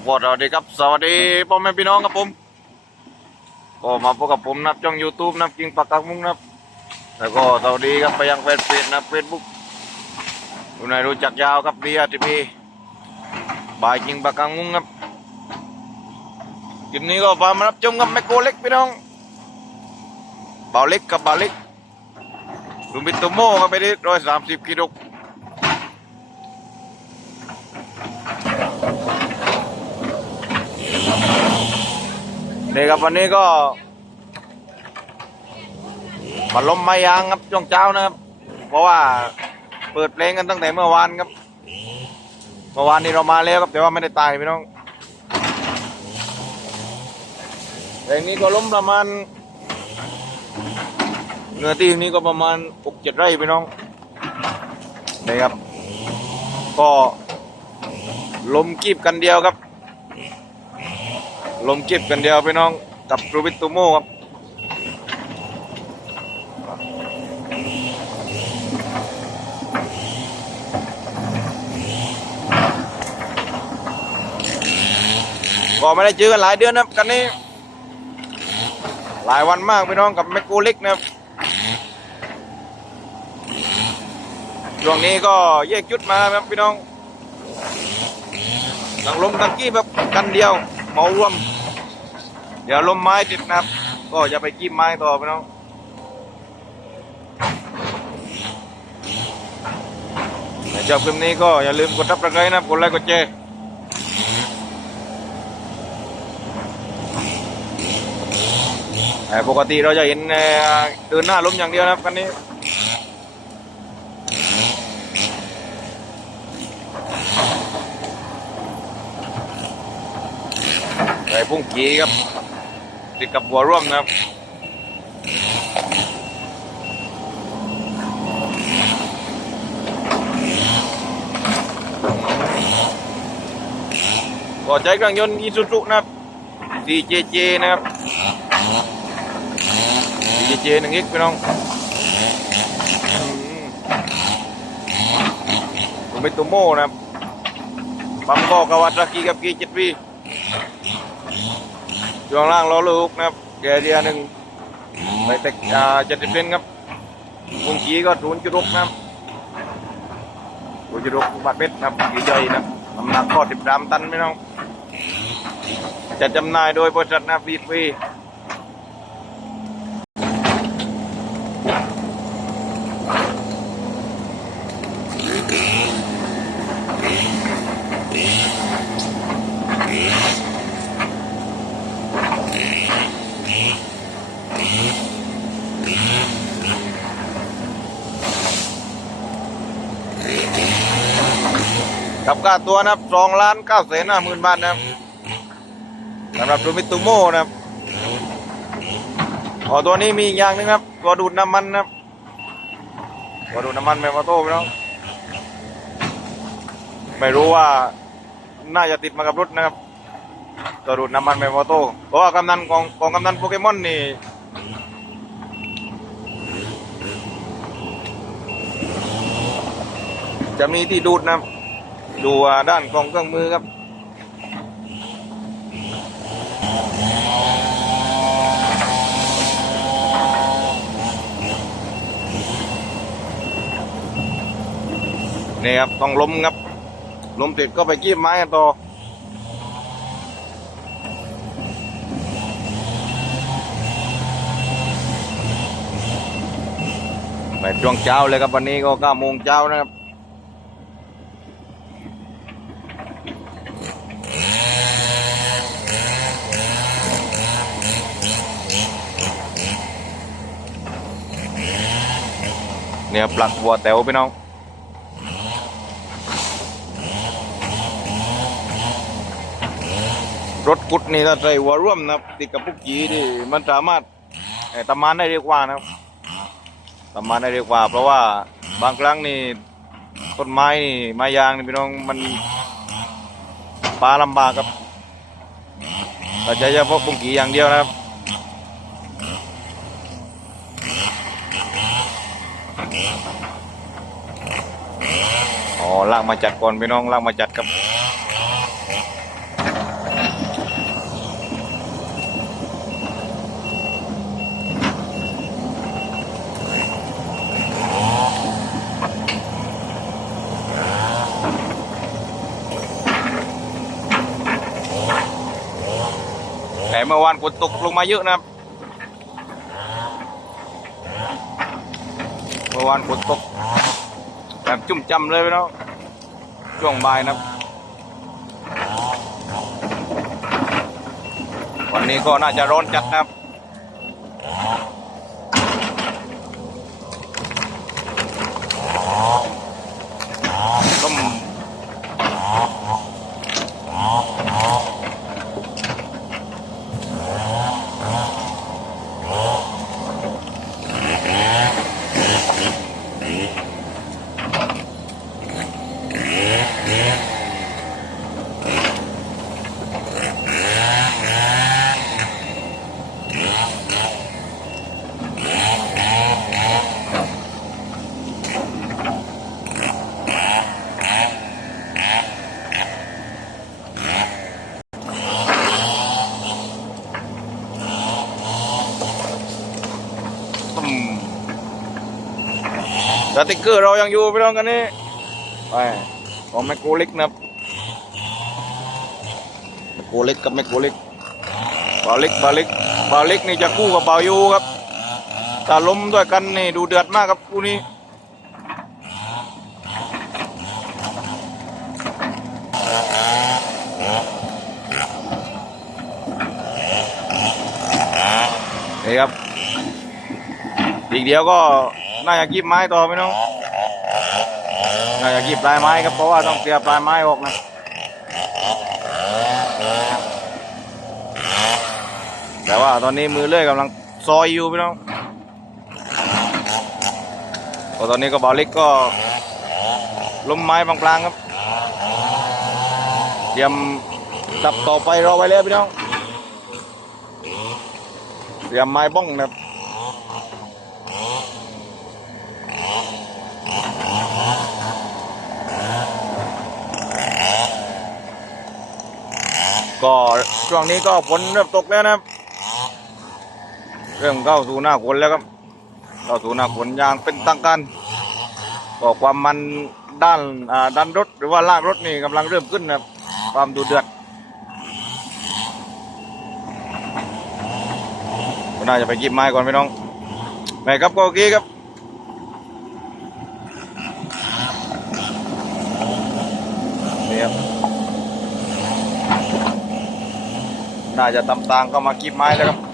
ครับสวัสดีครับ สวัสดีพ่อแม่พี่น้องครับผม ก็มาพบกับผมนับช่อง YouTube นับกิงปากกักมุ้งนับแล้วก็สวัสดีครับไปยังแฟนเพจนับเฟซบุ๊กคุณนายรู้จักยาวครับดีอาทีพีบายกิงปากกักมุ้งครับคลิปนี้ก็พามารับชมกับแมคโครเล็กพี่น้องเบาเล็กกับเบาเล็กลุมบิโตโม่ครับไปได้ร้อยสามสิบกิโลกรัม นี่ครับวันนี้ก็มาล้มไม้ยางครับช่วงเช้านะครับ เพราะว่าเปิดเพลงกันตั้งแต่เมื่อวานครับ เมื่อวานนี้เรามาแล้วครับ แต่ว่าไม่ได้ตายพี่น้องเพลงนี้ก็ล้มประมาณเนื้อที่นี้ก็ประมาณหกเจ็ดไร่พี่น้องนี่ครับ ก็ล้มกีบกันเดียวครับ ลมเก็บกันเดียวพี่น้องกับรูบิตูโม่ครับก็ไม่ได้เจอกันหลายเดือนนะกันนี้ หลายวันมากพี่น้องกับแมกโกเล็กนะครับช่วงนี้ก็แยกจุดมาครับพี่น้องตั้งลมตั้งกี้แบบกันเดียว เมารวม เดี๋ยวลมไม้ติดนะครับ ก็อย่าไปกิ้มไม้ต่อไปน้องถ้าชอบคลิปนี้ก็อย่าลืมกดทับตะไคร้นะกดไลค์กดแชร์ปกติเราจะเห็นเดินหน้าล้มอย่างเดียวนะครับกันนี้ ใส่พุ่งกีครับ ติดกับหัวร่วมนะครับก็ใช้เครื่องยนต์อีซูซุนะครับ 4JJ นะครับ 4JJ หนึ่ง X พี่น้องอืมผมเป็นตัวโม่นะครับปั๊มก็กาวาซากิกับกีเจ็ดวี ช่วงล่างล้อลูกนะครับแกเดียหนึ่งใส่เต็กอ่าเจ็ดสิบเซนครับวงกีก็ศูนย์จุดหกนะครับศูนย์จุดหกบาทเม็ดนะครับกีย่อยนะน้ำหนักก็สิบสามตันไม่น้องจะจำหน่ายโดยบริษัทนาฟีฟี กับค่าตัวนะครับสองล้านเก้าแสนห้าหมื่นบาทนะครับสำหรับดูมิตูโม่นะครับอ๋อตัวนี้มีอีกอย่างหนึงครับ ตัวดูดน้ำมันนะครับตัวดูดน้ำมันแมวมโต้พี่น้องไม่รู้ว่าน่าจะติดมากับรถนะครับตัวดูดน้ำมันแมวมโต้เพราะว่ากำนันของของกำนันโปเกมอนนี่จะมีที่ดูดนะครับ ดูด้านกองเครื่องมือครับ นี่ครับ ต้องล้มครับล้มเสร็จก็ไปกี้ไม้กันต่อไปช่วงเช้าเลยครับวันนี้ก็เก้าโมงเช้านะครับ เนี่ยปลักบัวแต๋วพี่น้องรถกุดนี่ถ้าใส่หัวร่วมนะติดกับปุกจีนี่มันสามารถตำมานได้เร็วกว่านะครับตำมานได้เร็วกว่า เพราะว่าบางครั้งนี่ต้นไม้นี่ไม้ยางนี่พี่น้องมันปลาลำบากครับแต่ใช้เฉพาะปุกจีอย่างเดียวนะครับ ลากมาจัดก่อนพี่น้องลากมาจัดครับแต่เมื่อวานฝนตกลงมาเยอะนะครับ เมื่อวานฝนตกแบบจุ่มจำเลยพี่น้อง ช่วงบ่ายนะครับ วันนี้ก็น่าจะร้อนจัดนะครับ ติ๊กเกอร์เรายังอยู่พี่น้องกันนี่ไปของแมคโครเล็กนะครับแมคโครเล็กกับแมคโครเล็กบาเล็กบาเล็กบาเล็กนี่จะคู่กับบาโยครับถ้าล้มด้วยกันนี่ดูเดือดมากครับคู่นี้นี่ครับอีกเดียวก็ น่าจะกีบไม้ต่อพี่น้องน่าจะกีบปลายไม้ครับเพราะว่าต้องเสียปลายไม้ออกนะแต่ว่าตอนนี้มือเลื่อยกำลังซอยอยู่พี่น้องก็ตอนนี้ก็บอลเล็กก็ล้มไม้บางกลางครับเตรียมจับต่อไปรอไว้แล้วพี่น้องเตรียมไม้บ้องนะครับ ก็ช่วงนี้ก็ฝนเริ่มตกแล้วนะครับเริ่มเข้าสู่หน้าฝนแล้วครับเข้าสู่หน้าฝนอย่างเป็นทางการก็ความมันด้านด้านรถหรือว่าลากรถนี่กำลังเริ่มขึ้นนะครับความดูเดือดก็น่าจะไปกิบไม้ก่อนพี่น้องไปครับก็โอเคครับ นี่ครับ น่าจะตำตางก็มากิบไม้แล้วครับ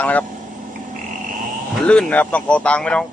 ตังนะครับลื่นนะครับ ต้องเกาตังไม่ต้อง